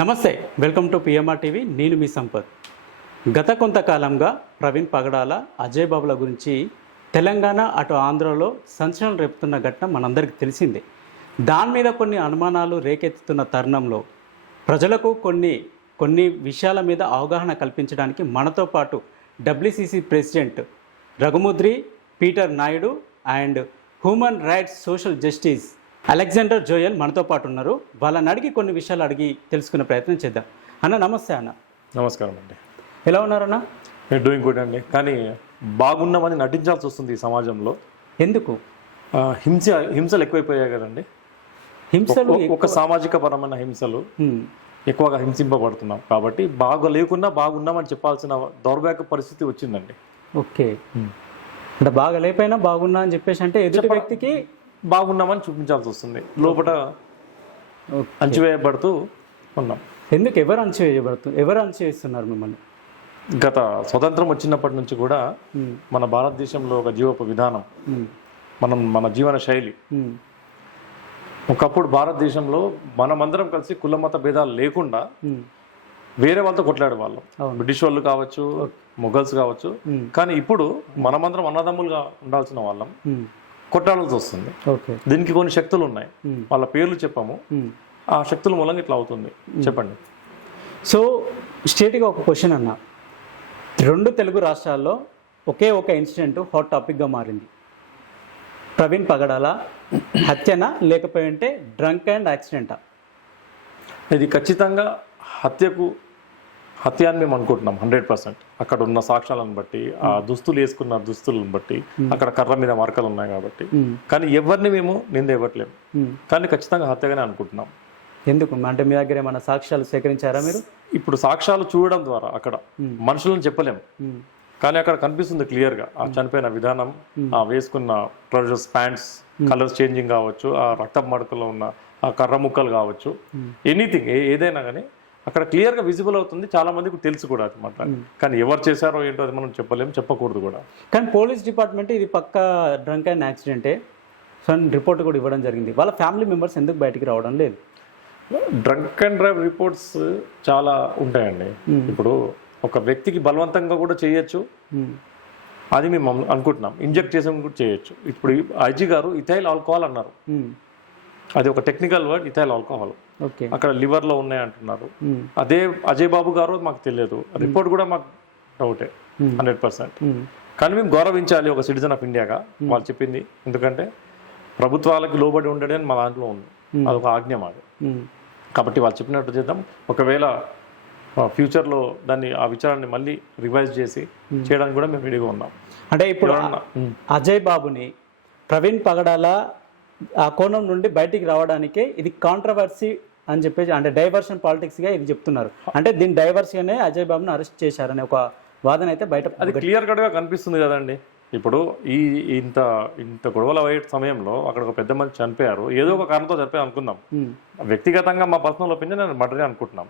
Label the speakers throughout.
Speaker 1: నమస్తే welcome to PMR TV. నేను మీ సంపత్. గత కొంతకాలంగా ప్రవీణ్ పగడాల అజయ్ బాబుల గురించి తెలంగాణ అటు ఆంధ్రలో సంచలనం రేపుతున్న ఘటన మనందరికీ తెలిసిందే. దాని మీద కొన్ని అనుమానాలు రేకెత్తుతున్న తరుణంలో ప్రజలకు కొన్ని కొన్ని విషయాల మీద అవగాహన కల్పించడానికి మనతో పాటు WCC president Raghumudri Peter Naidu and human rights social justice Alexander Joel మనతో పాటు ఉన్నారు. వాళ్ళని అడిగి కొన్ని విషయాలు అడిగి తెలుసుకునే ప్రయత్నం చేద్దాం. అన్న నమస్తే అన్న.
Speaker 2: నమస్కారం అండి.
Speaker 1: ఎలా ఉన్నారన్న
Speaker 2: నేను డూయింగ్ గుడ్ అండి. కానీ బాగున్నామని నటించాల్సి వస్తుంది ఈ సమాజంలో.
Speaker 1: ఎందుకు?
Speaker 2: హింస హింసలు ఎక్కువైపోయాయి కదండి.
Speaker 1: హింసలు
Speaker 2: ఒక- సామాజిక పరమైన హింసలు. ఎక్కువగా హింసింపబడుతున్నాం. కాబట్టి బాగా లేకున్నా బాగున్నామని చెప్పాల్సిన దౌర్భాగ్య పరిస్థితి వచ్చిందండి.
Speaker 1: ఓకే. అంటే బాగా లేకపోయినా బాగున్నా అని చెప్పేసి అంటే ఎదుటి వ్యక్తికి
Speaker 2: బాగున్నామని చూపించాల్సి వస్తుంది లోపల. అంచివేయబడుతూ ఉన్నాం
Speaker 1: ఎందుకు ఎవరు అణచివేయబడుతుంది ఎవరు అణచివేస్తున్నారు మిమ్మల్ని
Speaker 2: గత స్వతంత్రం వచ్చినప్పటి నుంచి కూడా. మన భారతదేశంలో ఒక జీవపు విధానం. మనం మన జీవన శైలి. ఒకప్పుడు భారతదేశంలో మనమందరం కలిసి కుల మత భేదాలు లేకుండా. వేరే వాళ్ళతో కొట్లాడే వాళ్ళం. బ్రిటిష్ వాళ్ళు కావచ్చు మొఘల్స్ కావచ్చు. కానీ ఇప్పుడు మనమందరం అన్నదమ్ములుగా ఉండాల్సిన వాళ్ళం
Speaker 1: హ్మ్.
Speaker 2: కొట్లాడాల్సి వస్తుంది
Speaker 1: ఓకే.
Speaker 2: దీనికి కొన్ని శక్తులు ఉన్నాయి. వాళ్ళ పేర్లు చెప్పాము. ఆ శక్తుల మూలంగా ఇట్లా అవుతుంది. చెప్పండి.
Speaker 1: సో స్ట్రేట్గా ఒక క్వశ్చన్ అన్న. రెండు తెలుగు రాష్ట్రాల్లో ఒకే ఒక ఇన్సిడెంట్ హాట్ టాపిక్గా మారింది. ప్రవీణ్ పగడాల హత్యనా లేకపోయింటే డ్రంక్ అండ్ యాక్సిడెంటా?
Speaker 2: ఇది ఖచ్చితంగా హత్యకు హత్య అని మేము అనుకుంటున్నాం హండ్రెడ్ పర్సెంట్. అక్కడ ఉన్న సాక్ష్యాలను బట్టి ఆ దుస్తులు వేసుకున్న దుస్తులను బట్టి అక్కడ కర్ర మీద మరకలు ఉన్నాయి కాబట్టి. కానీ ఎవరిని మేము నింద ఇవ్వట్లేము కానీ ఖచ్చితంగా హత్యగానే అనుకుంటున్నాం.
Speaker 1: ఎందుకు? అంటే మీ దగ్గర ఏమైనా సాక్ష్యాలు సేకరించారా మీరు?
Speaker 2: ఇప్పుడు సాక్ష్యాలు చూడడం ద్వారా అక్కడ మనుషులను చెప్పలేము. కానీ అక్కడ కనిపిస్తుంది క్లియర్గా ఆ చనిపోయిన విధానం ఆ వేసుకున్న ట్రౌజర్స్ ప్యాంట్స్ కలర్స్ చేంజింగ్ కావచ్చు ఆ రక్త మడకలో ఉన్న ఆ కర్ర ముక్కలు కావచ్చు ఎనీథింగ్ ఏదైనా కానీ అక్కడ క్లియర్గా విజిబుల్ అవుతుంది. చాలా మందికి తెలుసు కూడా అది మాట. కానీ ఎవరు చేశారో ఏంటో అది మనం చెప్పలేము చెప్పకూడదు కూడా.
Speaker 1: కానీ పోలీస్ డిపార్ట్మెంట్ ఇది పక్క డ్రంక్ అండ్ యాక్సిడెంటే? సో రిపోర్ట్ కూడా ఇవ్వడం జరిగింది. వాళ్ళ ఫ్యామిలీ మెంబర్స్ ఎందుకు బయటికి రావడం లేదు?
Speaker 2: డ్రంక్ అండ్ డ్రైవ్ రిపోర్ట్స్ చాలా ఉంటాయండి. ఇప్పుడు ఒక వ్యక్తికి బలవంతంగా కూడా చేయొచ్చు. అది మేము అను- అనుకుంటున్నాం. ఇంజెక్ట్ చేసాం కూడా చేయొచ్చు. ఇప్పుడు ఐజీ గారు ఇథైల్ ఆల్కహాల్ అన్నారు. అది ఒక టెక్నికల్ వర్డ్ ఇథైల్ ఆల్కహాల్. అక్కడ liver లో ఉన్నాయి అంటున్నారు. అదే అజయ్ బాబు గారు మాకు తెలియదు. రిపోర్ట్ కూడా మాకు డౌటే హండ్రెడ్ పర్సెంట్. కానీ మేము గౌరవించాలి ఒక సిటిజన్ ఆఫ్ ఇండియాగా వాళ్ళు చెప్పింది. ఎందుకంటే ప్రభుత్వాలకి లోబడి ఉండడం మా దాంట్లో ఉంది. అదొక ఆజ్ఞ మాది. కాబట్టి వాళ్ళు చెప్పినట్టు చేద్దాం. ఒకవేళ ఫ్యూచర్లో దాన్ని ఆ విచారాన్ని మళ్ళీ రివైజ్ చేసి చేయడానికి కూడా మేము రెడీగా ఉన్నాం.
Speaker 1: అంటే ఇప్పుడు అజయ్ బాబుని ప్రవీణ్ పగడాల ఆ కోణం నుండి బయటికి రావడానికే ఇది కాంట్రవర్సీ అని చెప్పేసి అంటే డైవర్షన్ పాలిటిక్స్గా ఇది చెప్తున్నారు. అంటే దీని డైవర్స్గానే అజయ్ బాబుని అరెస్ట్ చేశారనే ఒక వాదన అయితే బయట
Speaker 2: అది క్లియర్ కట్గా కనిపిస్తుంది కదండి. ఇప్పుడు ఈ ఇంత ఇంత గొడవలు అయ్యే సమయంలో అక్కడ ఒక పెద్ద మంది చనిపోయారు. ఏదో ఒక కారణంతో చనిపోయారు అనుకుందాం. వ్యక్తిగతంగా మా పర్సనల్ ఒపీనియన్ నేను మర్డరే అనుకుంటున్నాం.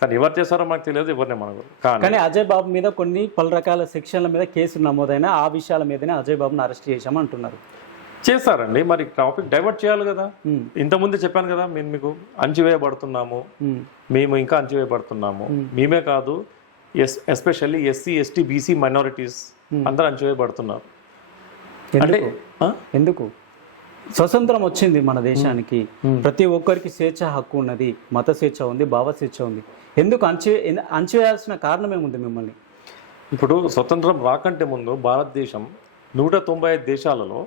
Speaker 2: కానీ ఎవరు చేశారో మాకు తెలియదు ఎవరిని మనకు కానీ
Speaker 1: అజయ్ బాబు మీద కొన్ని పలు రకాల సెక్షన్ల మీద కేసులు నమోదైన ఆ విషయాల మీదనే అజయ్ బాబుని అరెస్ట్ చేశామంటున్నారు
Speaker 2: చేస్తారండి. మరి టాపిక్ డైవర్ట్ చేయాలి కదా. ఇంతకుముందే చెప్పాను కదా మేము మీకు అంచివేయబడుతున్నాము.
Speaker 1: మ్మ్.
Speaker 2: ఇంకా అంచివేయబడుతున్నాము. మేమే. కాదు yes especially SC ST BC minorities అందరూ అంచివేయబడుతున్నారు. అంటే
Speaker 1: ఎందుకు? స్వతంత్రం వచ్చింది మన దేశానికి. ప్రతి ఒక్కరికి స్వేచ్ఛ హక్కు ఉన్నది మత స్వేచ్ఛ ఉంది భావ స్వేచ్ఛ ఉంది. ఎందుకు అంచి అణచివేయాల్సిన కారణం ఏముంది మిమ్మల్ని?
Speaker 2: ఇప్పుడు స్వతంత్రం రాకంటే ముందు భారతదేశం నూట తొంభై ఐదు దేశాలలో.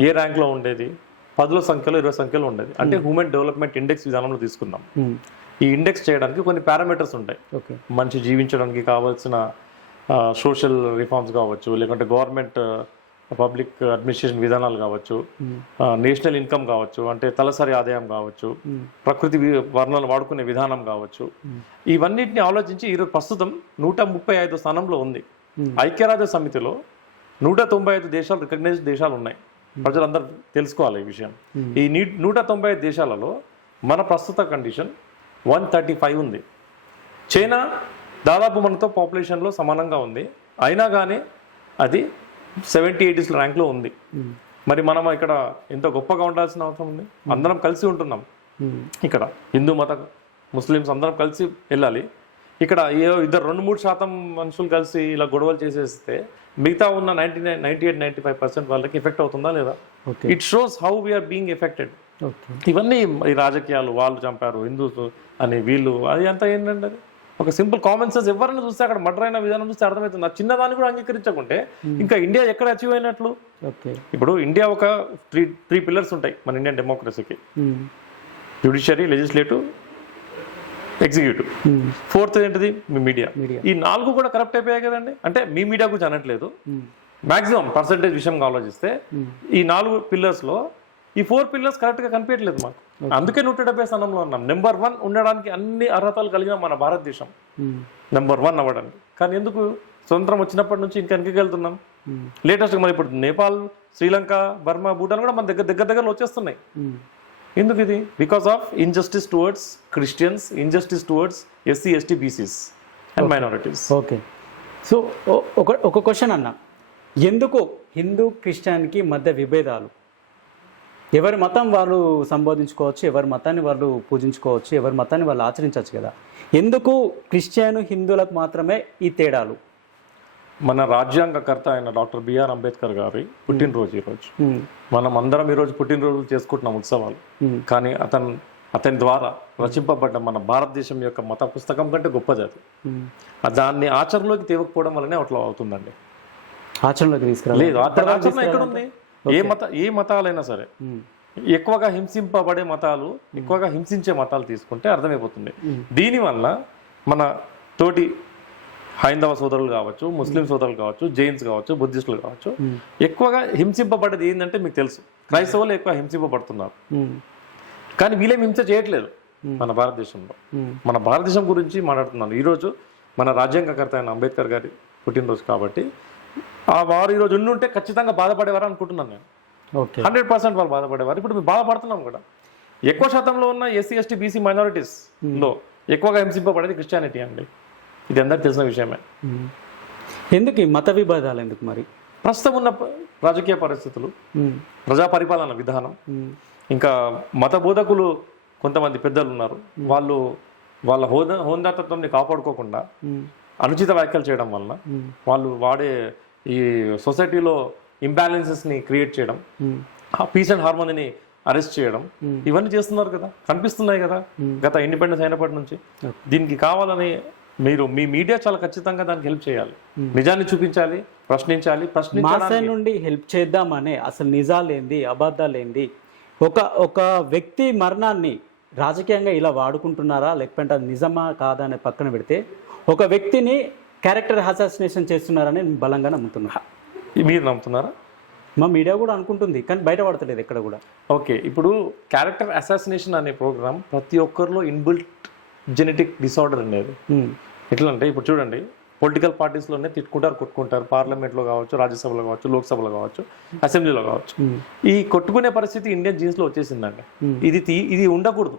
Speaker 2: ఏ ర్యాంక్లో ఉండేది? పదుల సంఖ్యలో ఇరవై సంఖ్యలో ఉండేది. అంటే హ్యూమన్ డెవలప్మెంట్ ఇండెక్స్ విధానంలో తీసుకుందాం
Speaker 1: మ్మ్.
Speaker 2: ఈ ఇండెక్స్ చేయడానికి కొన్ని పారామీటర్స్ ఉంటాయి.
Speaker 1: ఓకే
Speaker 2: మంచి జీవించడానికి కావాల్సిన సోషల్ రిఫార్మ్స్ కావచ్చు లేకుంటే గవర్నమెంట్ పబ్లిక్ అడ్మినిస్ట్రేషన్ విధానాలు కావచ్చు నేషనల్ ఇన్కమ్ కావచ్చు అంటే తలసరి ఆదాయం కావచ్చు ప్రకృతి వి- వర్ణాలు వాడుకునే విధానం కావచ్చు. ఇవన్నిటిని ఆలోచించి ఈరోజు ప్రస్తుతం నూట ముప్పై ఐదు స్థానంలో ఉంది. ఐక్యరాజ్య సమితిలో నూట తొంభై ఐదు దేశాలు రికగ్నైజ్డ్ దేశాలు ఉన్నాయి. ప్రజలందరూ తెలుసుకోవాలి ఈ విషయం. ఈ నీ నూట తొంభై ఐదు దేశాలలో మన ప్రస్తుత కండిషన్ వన్ థర్టీ ఫైవ్ ఉంది. చైనా దాదాపు మనతో పాపులేషన్లో సమానంగా ఉంది. అయినా కానీ అది సెవెంటీ ఎయిటీస్ ర్యాంక్లో ఉంది. మరి మనం ఇక్కడ ఎంత గొప్పగా ఉండాల్సిన అవసరం ఉంది? అందరం కలిసి ఉంటున్నాం. ఇక్కడ హిందూ మత ముస్లిమ్స్ అందరం కలిసి వెళ్ళాలి. ఇక్కడ ఇద్దరు రెండు మూడు శాతం మనుషులు కలిసి ఇలా గొడవలు చేసేస్తే మిగతా ఉన్న ninety nine ninety eight ninety five percent వాళ్ళకి ఎఫెక్ట్ అవుతుందా లేదా? It shows how we are being affected ఇవన్నీ ఈ రాజకీయాలు వాళ్ళు చంపారు హిందూస్ అని వీళ్ళు అది అంతా ఏంటంటే అది? ఒక సింపుల్ కామన్ సెన్స్ ఎవరైనా చూస్తే అక్కడ మర్డర్ అయిన విధానం చూస్తే అర్థమవుతుంది. ఆ చిన్నదాన్ని కూడా అంగీకరించకుంటే ఇంకా ఇండియా ఎక్కడ అచీవ్ అయినట్లు?
Speaker 1: ఓకే.
Speaker 2: ఇప్పుడు ఇండియా ఒక త్రీ త్రీ పిల్లర్స్ ఉంటాయి మన Indian డెమోక్రసీకి. Judiciary legislative executive. Fourth ఏంటిది? మీ మీడియా. ఈ నాలుగు కూడా కరప్ట్ అయిపోయాయి కదండి? అంటే మీ మీడియా గురించి అనట్లేదు. మాక్సిమం పర్సంటేజ్ విషయం ఆలోచిస్తే ఈ నాలుగు పిల్లర్స్లో ఈ ఫోర్ పిల్లర్స్ కరెక్ట్గా కనిపించట్లేదు మాకు. అందుకే నూట డెబ్బై స్థానంలో ఉన్నాం. నెంబర్ వన్ ఉండడానికి అన్ని అర్హతలు కలిగిన మన భారతదేశం. నెంబర్ వన్ అవ్వడానికి. కానీ ఎందుకు? స్వతంత్రం వచ్చినప్పటి నుంచి ఇంకా వెనక్కి వెళ్తున్నాం. లేటెస్ట్ మరి ఇప్పుడు నేపాల్ శ్రీలంక బర్మా భూటాన్ కూడా మన దగ్గర దగ్గర దగ్గర వచ్చేస్తున్నాయి. ఎందుకు ఇది because of injustice towards Christians injustice towards SC ST BCs and minorities
Speaker 1: okay so ఒక ఒక క్వశ్చన్ అన్న. ఎందుకు హిందూ క్రిస్టియానికి మధ్య విభేదాలు? ఎవరి మతం వాళ్ళు సంబోధించుకోవచ్చు ఎవరి మతాన్ని వాళ్ళు పూజించుకోవచ్చు ఎవరి మతాన్ని వాళ్ళు ఆచరించవచ్చు కదా. ఎందుకు క్రిస్టియన్ హిందువులకు మాత్రమే ఈ తేడాలు?
Speaker 2: మన రాజ్యాంగకర్త అయిన డాక్టర్ బిఆర్ అంబేద్కర్ గారి పుట్టినరోజు ఈరోజు. మనం అందరం ఈరోజు పుట్టినరోజు చేసుకుంటున్నాం ఉత్సవాలు. కానీ అతను అతని ద్వారా రచింపబడ్డ మన భారతదేశం యొక్క మత పుస్తకం కంటే గొప్పది అది. దాన్ని ఆచరణలోకి తేవకపోవడం వల్లనే అట్లా అవుతుందండి.
Speaker 1: ఆచరణలోకి తీసుకురావాలి.
Speaker 2: లేదు అతని ఆచరణ ఎక్కడ ఉంది? ఏ మత ఏ మతాలైనా సరే. ఎక్కువగా హింసింపబడే మతాలు ఎక్కువగా హింసించే మతాలు తీసుకుంటే అర్థమైపోతుంది. దీనివల్ల మన తోటి హైందవ సోదరులు కావచ్చు ముస్లిం సోదరులు కావచ్చు జైన్స్ కావచ్చు బుద్ధిస్టులు కావచ్చు ఎక్కువగా హింసింపబడేది ఏంటంటే మీకు తెలుసు. క్రైస్తవులు ఎక్కువ హింసింపబడుతున్నారు. కానీ వీళ్ళేం హింస చేయట్లేదు మన భారతదేశంలో. మన భారతదేశం గురించి మాట్లాడుతున్నాను. ఈరోజు మన రాజ్యాంగకర్త అయిన అంబేద్కర్ గారి పుట్టినరోజు కాబట్టి ఆ వారు ఈరోజు ఉండుంటే ఖచ్చితంగా బాధపడేవారు అనుకుంటున్నాను నేను.
Speaker 1: ఓకే.
Speaker 2: హండ్రెడ్ పర్సెంట్ వాళ్ళు బాధపడేవారు. ఇప్పుడు మేము బాధపడుతున్నాం కూడా. ఎక్కువ శాతంలో ఉన్న ఎస్సీ ఎస్టీ బీసీ మైనారిటీస్లో ఎక్కువగా హింసింపబడేది క్రిస్టియానిటీ అండి. ఇది అందరికి తెలిసిన విషయమే.
Speaker 1: ఎందుకు ఈ మత విభేదాలు ఎందుకు మరి
Speaker 2: ప్రస్తుతం ఉన్న రాజకీయ పరిస్థితులు. ప్రజా పరిపాలన విధానం. ఇంకా మత బోధకులు కొంతమంది పెద్దలు ఉన్నారు వాళ్ళు వాళ్ళ హోదా హోందాతత్వాన్ని కాపాడుకోకుండా. అనుచిత వ్యాఖ్యలు చేయడం వలన. వాళ్ళు వాడే ఈ సొసైటీలో ఇంబ్యాలెన్సెస్ని క్రియేట్ చేయడం పీస్ అండ్ హార్మోనీని అరెస్ట్ చేయడం ఇవన్నీ చేస్తున్నారు కదా కనిపిస్తున్నాయి కదా గత ఇండిపెండెన్స్ అయినప్పటి నుంచి దీనికి కావాలని మీరు మీ మీడియా చాలా ఖచ్చితంగా దానికి హెల్ప్ చేయాలి. నిజాన్ని చూపించాలి ప్రశ్నించాలి
Speaker 1: సైడ్ నుండి హెల్ప్ చేద్దామనే అసలు నిజాలేంది అబద్ధాలేంది? ఒక ఒక వ్యక్తి మరణాన్ని రాజకీయంగా ఇలా వాడుకుంటున్నారా లేకపోతే అది నిజమా కాదా అనే పక్కన పెడితే ఒక వ్యక్తిని క్యారెక్టర్ అసాసినేషన్ చేస్తున్నారని నేను బలంగా నమ్ముతున్నా.
Speaker 2: మీరు నమ్ముతున్నారా?
Speaker 1: మా మీడియా కూడా అనుకుంటుంది కానీ బయట పడతలేదు ఎక్కడ కూడా.
Speaker 2: ఓకే ఇప్పుడు క్యారెక్టర్ అసాసినేషన్ అనే ప్రోగ్రామ్ ప్రతి ఒక్కరిలో ఇన్బిల్ట్ జెనెటిక్ డిసార్డర్ అనేది.
Speaker 1: ఉమ్,
Speaker 2: ఎట్లా అంటే ఇప్పుడు చూడండి పొలిటికల్ పార్టీస్లోనే తిట్టుకుంటారు కొట్టుకుంటారు. పార్లమెంట్లో కావచ్చు రాజ్యసభలో కావచ్చు లోక్సభలో కావచ్చు అసెంబ్లీలో కావచ్చు. ఈ కొట్టుకునే పరిస్థితి ఇండియన్ జీన్స్లో వచ్చేసిందండి. ఇది తీ- ఇది ఉండకూడదు.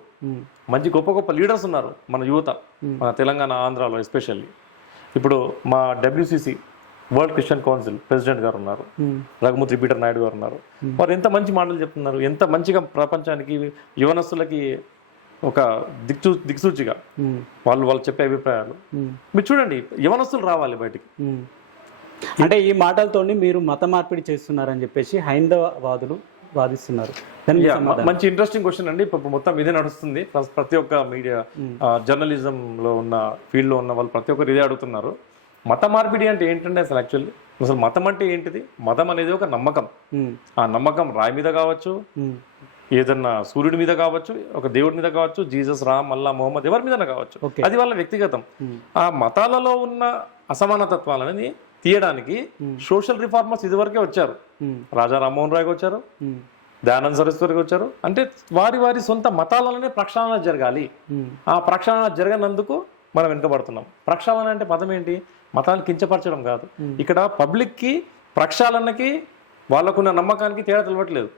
Speaker 2: మంచి గొప్ప గొప్ప లీడర్స్ ఉన్నారు మన యువత మన తెలంగాణ ఆంధ్రాలో ఎస్పెషల్లీ. ఇప్పుడు మా WCC World Christian Council president గారు ఉన్నారు. రఘుమూర్తి పీటర్ నాయుడు గారు ఉన్నారు. వారు ఎంత మంచి మాటలు చెప్తున్నారు ఎంత మంచిగా ప్రపంచానికి యువనస్తులకి ఒక దిక్చూ దిక్సూచిగా. వాళ్ళు వాళ్ళు చెప్పే అభిప్రాయాలు. మీరు చూడండి యవనస్తులు రావాలి బయటికి.
Speaker 1: అంటే ఈ మాటలతోని మీరు మత మార్పిడి చేస్తున్నారని చెప్పేసి హైందవవాదులు వాదిస్తున్నారు?
Speaker 2: మంచి ఇంట్రెస్టింగ్ క్వశ్చన్ అండి. ఇప్పుడు మొత్తం ఇదే నడుస్తుంది. ప్ర- ప్రతి ఒక్క మీడియా జర్నలిజం లో ఉన్న ఫీల్డ్లో ఉన్న వాళ్ళు ప్రతి ఒక్కరు ఇదే అడుగుతున్నారు. మత మార్పిడి అంటే ఏంటంటే అసలు యాక్చువల్లీ? అసలు మతం అంటే ఏంటిది? మతం అనేది ఒక నమ్మకం. ఆ నమ్మకం రాయి మీద కావచ్చు ఏదన్నా సూర్యుడి మీద కావచ్చు ఒక దేవుడి మీద కావచ్చు జీసస్ రామ్ అల్లా మొహమ్మద్ ఎవరి మీద కావచ్చు. అది వాళ్ళ వ్యక్తిగతం. ఆ మతాలలో ఉన్న అసమానతత్వాలని తీయడానికి సోషల్ రిఫార్మర్స్ ఇదివరకే వచ్చారు. రాజా రామ్మోహన్ రాయ్కి వచ్చారు. దయానంద సరస్వతికి వచ్చారు. అంటే వారి వారి సొంత మతాలలోనే ప్రక్షాళన జరగాలి. ఆ ప్రక్షాళన జరగనందుకు మనం వెనుకబడుతున్నాం. ప్రక్షాళన అంటే పదం ఏంటి? మతాన్ని కించపరచడం కాదు. ఇక్కడ పబ్లిక్కి ప్రక్షాళనకి వాళ్ళకున్న నమ్మకానికి తేడా తెలవట్లేదు.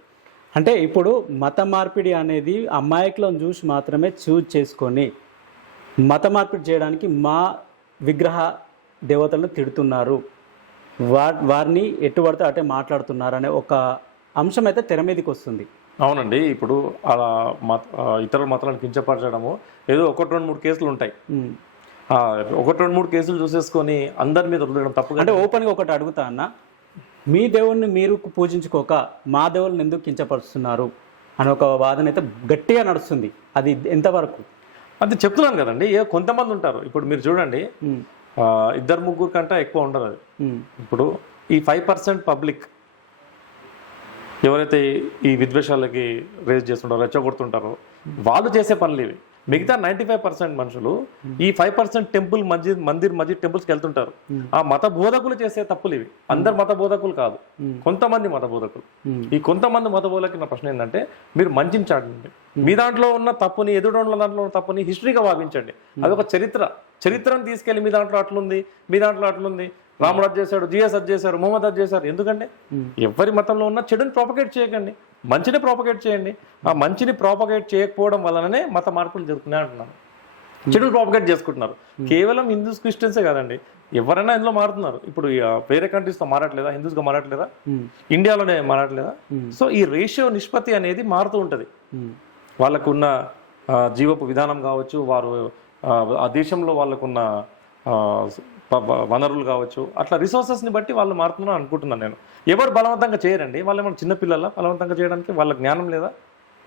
Speaker 1: అంటే ఇప్పుడు మత మార్పిడి అనేది అమాయకులను చూసి మాత్రమే చూజ్ చేసుకొని మత మార్పిడి చేయడానికి మా విగ్రహ దేవతలను తిడుతున్నారు. వా వారిని ఎటు పడితే అటే మాట్లాడుతున్నారు అనే ఒక అంశం అయితే తెర మీదకి వస్తుంది.
Speaker 2: అవునండి. ఇప్పుడు అలా మత ఇతర మతాలను కించపరచడము ఏదో ఒకటి రెండు మూడు కేసులు ఉంటాయి. ఒకటి రెండు మూడు కేసులు చూసేసుకొని అందరి మీద వదిలేయడం తప్పుగా
Speaker 1: అంటే ఓపెన్గా ఒకటి అడుగుతా అన్న మీ దేవుణ్ణి మీరు పూజించుకోక మా దేవుళ్ళని ఎందుకు కించపరుస్తున్నారు? అని ఒక వాదన అయితే గట్టిగా నడుస్తుంది. అది ఎంతవరకు?
Speaker 2: అది చెప్తున్నాను కదండి. ఏ కొంతమంది ఉంటారు. ఇప్పుడు మీరు చూడండి. ఇద్దరు ముగ్గురు కంటే ఎక్కువ ఉండదు అది. ఇప్పుడు ఈ ఫైవ్ పర్సెంట్ పబ్లిక్ ఎవరైతే ఈ విద్వేషాలకి రేజ్ చేస్తుంటారో రెచ్చగొడుతుంటారో వాళ్ళు చేసే పనులు ఇవి. మిగతా నైంటీ ఫైవ్ పర్సెంట్ మనుషులు ఈ ఫైవ్ పర్సెంట్ టెంపుల్ మస్జిద్ మందిర్ మస్జిద్ టెంపుల్స్కి వెళ్తుంటారు. ఆ మత బోధకులు చేసే తప్పులు ఇవి. అందరు మత బోధకులు కాదు. కొంతమంది మత బోధకులు. ఈ కొంతమంది మత బోధకులు నా ప్రశ్న ఏంటంటే మీరు మంచిని చాటండి. మీ దాంట్లో ఉన్న తప్పుని ఎదురున్న దాంట్లో ఉన్న తప్పుని హిస్టరీగా భావించండి. అదొక చరిత్ర. చరిత్రను తీసుకెళ్ళి మీ దాంట్లో అట్లుంది మీ దాంట్లో అట్లుంది. రాముడు అది చేశాడు జిఎస్ అది చేశారు మొహమ్మద్ అది చేశారు ఎందుకంటే ఎవరి మతంలో ఉన్న చెడుని ప్రాపగేట్ చేయకండి. మంచిని ప్రాపగేట్ చేయండి. ఆ మంచిని ప్రాపగేట్ చేయకపోవడం వలననే మత మార్పులు జరుగుతున్నాయి అంటున్నాను చెడుని ప్రాపగేట్ చేసుకుంటున్నారు. కేవలం హిందూస్ క్రిస్టియన్సే కాదండి. ఎవరైనా ఇందులో మారుతున్నారు. ఇప్పుడు వేరే కంట్రీస్తో మారట్లేదా? హిందూస్గా మారట్లేదా. ఇండియాలోనే మారట్లేదా? సో ఈ రేషియో నిష్పత్తి అనేది మారుతూ ఉంటుంది. వాళ్ళకున్న జీవపు విధానం కావచ్చు వారు ఆ, దేశంలో వాళ్ళకున్న వనరులు కావచ్చు. అట్లా రిసోర్సెస్ని బట్టి వాళ్ళు మారుతున్నారు అనుకుంటున్నాను నేను. ఎవరు బలవంతంగా చేయరండి. వాళ్ళు ఏమైనా చిన్నపిల్లల బలవంతంగా చేయడానికి వాళ్ళ జ్ఞానం లేదా?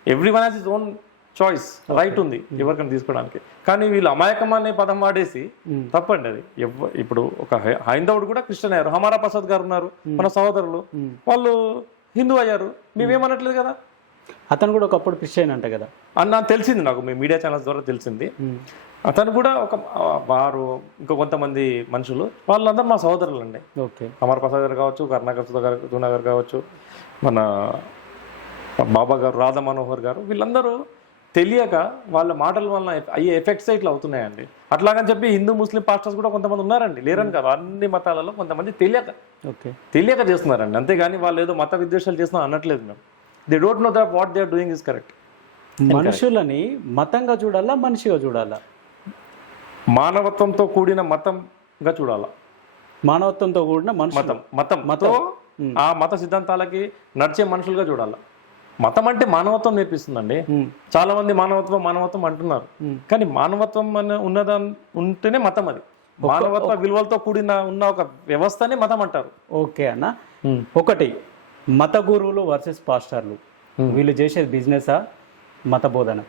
Speaker 2: Everyone has his own choice right ఉంది ఎవరికైనా తీసుకోవడానికి. కానీ వీళ్ళు అమాయకం అనే పదం వాడేసి తప్పండి అది. ఇప్పుడు ఒక హైందవుడు కూడా క్రిస్టియన్ అయ్యారు. హమారా ప్రసాద్ గారు ఉన్నారు. మన సహోదరులు. వాళ్ళు హిందూ అయ్యారు. మేమేమనట్లేదు కదా?
Speaker 1: అతను కూడా ఒకప్పుడు క్రిస్టియన్ అంట కదా.
Speaker 2: అని నాకు తెలిసింది నాకు మీ మీడియా ఛానల్స్ ద్వారా తెలిసింది. అతను కూడా ఒక వారు ఇంకా కొంతమంది మనుషులు వాళ్ళందరూ మా సహోదరులు అండి
Speaker 1: ఓకే.
Speaker 2: అమర్ ప్రసాద్ గారు కావచ్చు కరుణాకర్ సుధా గారు కావచ్చు మన బాబా గారు రాధా మనోహర్ గారు వీళ్ళందరూ తెలియక వాళ్ళ మాటల వలన అయ్యే ఎఫెక్ట్స్ ఇట్లా అవుతున్నాయండి. అట్లాగని చెప్పి హిందూ ముస్లిం పాస్టర్స్ కూడా కొంతమంది ఉన్నారండి. లేరని కాదు అన్ని మతాలలో కొంతమంది తెలియక
Speaker 1: ఓకే.
Speaker 2: తెలియక చేస్తున్నారండి. అంతేగాని వాళ్ళు ఏదో మత విద్వేషాలు చేస్తున్నారు అనట్లేదు మేము. They don't know that what they are doing is correct
Speaker 1: మనుషులని మతంగా చూడాలా మనిషిగా చూడాలా?
Speaker 2: మానవత్వంతో కూడిన మతంగా చూడాలా?
Speaker 1: మానవత్వంతో కూడిన
Speaker 2: మతం. మతం. మతం. ఆ మత సిద్ధాంతాలకి నడిచే మనుషులుగా చూడాలి? మతం అంటే మానవత్వం నేర్పిస్తుందండి.
Speaker 1: ఉమ్.
Speaker 2: చాలా మంది మానవత్వం మానవత్వం అంటున్నారు. కానీ మానవత్వం అనే ఉన్నదా ఉంటేనే మతం అది. మానవత్వ విలువలతో కూడిన ఉన్న ఒక వ్యవస్థనే మతం అంటారు.
Speaker 1: ఓకే అన్న. ఒకటి మత గురువులు వర్సెస్ పాస్టర్లు. వీళ్ళు చేసేది బిజినెసా? మత బోధన.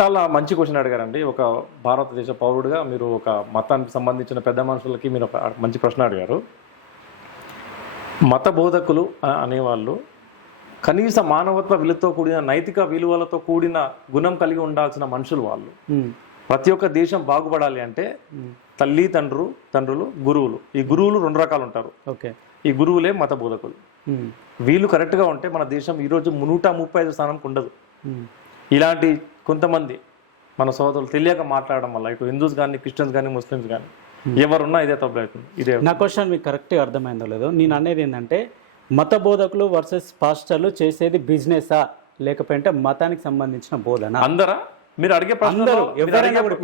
Speaker 2: చాలా మంచి క్వశ్చన్ అడిగారండి. ఒక భారతదేశ పౌరుడిగా మీరు ఒక మతానికి సంబంధించిన పెద్ద మనుషులకి మీరు ఒక మంచి ప్రశ్న అడిగారు. మత బోధకులు అనేవాళ్ళు కనీస మానవత్వ విలువతో కూడిన నైతిక విలువలతో కూడిన గుణం కలిగి ఉండాల్సిన మనుషులు వాళ్ళు.
Speaker 1: ఉమ్.
Speaker 2: ప్రతి ఒక్క దేశం బాగుపడాలి అంటే తల్లి తండ్రు తండ్రులు గురువులు. ఈ గురువులు రెండు రకాలు ఉంటారు.
Speaker 1: ఓకే.
Speaker 2: ఈ గురువులే మత బోధకులు. వీళ్ళు కరెక్ట్గా ఉంటే మన దేశం ఈరోజు నూట ముప్పై ఐదు స్థానంకి ఉండదు. ఇలాంటి కొంతమంది మన సోదరులు తెలియక మాట్లాడడం వల్ల ఇటు హిందూస్ కానీ క్రిస్టియన్స్ కానీ ముస్లిమ్స్ కానీ ఎవరున్నా ఇదే తప్పు అవుతుంది. ఇదే
Speaker 1: నా క్వశ్చన్ మీకు కరెక్ట్గా అర్థమైందో లేదో నేను అనేది ఏంటంటే మత బోధకులు వర్సెస్ పాస్టర్లు చేసేది బిజినెసా? లేకపోతే మతానికి సంబంధించిన బోధన?
Speaker 2: అందరా? మీరు అడిగే ప్రశ్నలో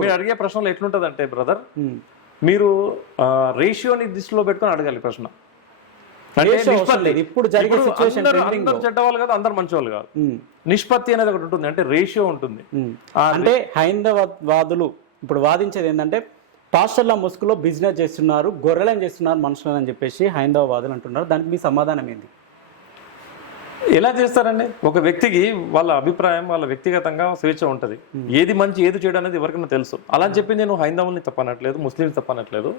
Speaker 2: మీరు అడిగే- ప్రశ్నలో ఎట్లుంటదంటే బ్రదర్
Speaker 1: ఉమ్.
Speaker 2: మీరు రేషియోని దృష్టిలో పెట్టుకొని అడగాలి ప్రశ్న అంటే
Speaker 1: Ratio అవసరం
Speaker 2: నిష్పత్తి.
Speaker 1: లేదు. ఇప్పుడు జరిగే
Speaker 2: అందరూ- చెడ్డవాళ్ళు కాదు అందరు మంచి వాళ్ళు కాదు.
Speaker 1: ఉమ్.
Speaker 2: నిష్పత్తి అనేది ఒకటి ఉంటుంది అంటే రేషియో ఉంటుంది.
Speaker 1: అంటే హైందవ వాదులు ఇప్పుడు వాదించేది ఏంటంటే పాస్టర్ల ముసుగులో బిజినెస్ చేస్తున్నారు గొర్రెలను చేస్తున్నారు మనుషులను అని చెప్పేసి హైందవ వాదులు అంటున్నారు. దానికి మీ సమాధానం ఏంది?
Speaker 2: ఎలా చేస్తారండి? ఒక వ్యక్తికి వాళ్ళ అభిప్రాయం వాళ్ళ వ్యక్తిగతంగా స్వేచ్ఛ ఉంటుంది. ఏది మంచి ఏది చెడు అనేది ఎవరికైనా తెలుసు. అలా చెప్పి నేను హైందవుల్ని తప్పనట్లేదు ముస్లింస్ తప్పనట్లేదు.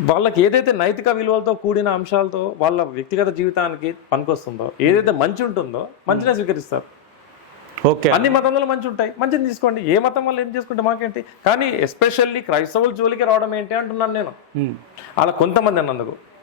Speaker 2: వాళ్ళకి ఏదైతే నైతిక విలువలతో కూడిన అంశాలతో వాళ్ళ వ్యక్తిగత జీవితానికి పనికొస్తుందో ఏదైతే మంచి ఉంటుందో మంచినే స్వీకరిస్తారు.
Speaker 1: ఓకే
Speaker 2: అన్ని మతంలో మంచి ఉంటాయి. మంచిని తీసుకోండి. ఏ మతం వల్ల ఏం చేసుకుంటే మాకేంటి? కానీ ఎస్పెషల్లీ క్రైస్తవుల జోలికి రావడం ఏంటి అంటున్నాను నేను.
Speaker 1: ఉమ్.
Speaker 2: అలా కొంతమంది అన్నందుకు.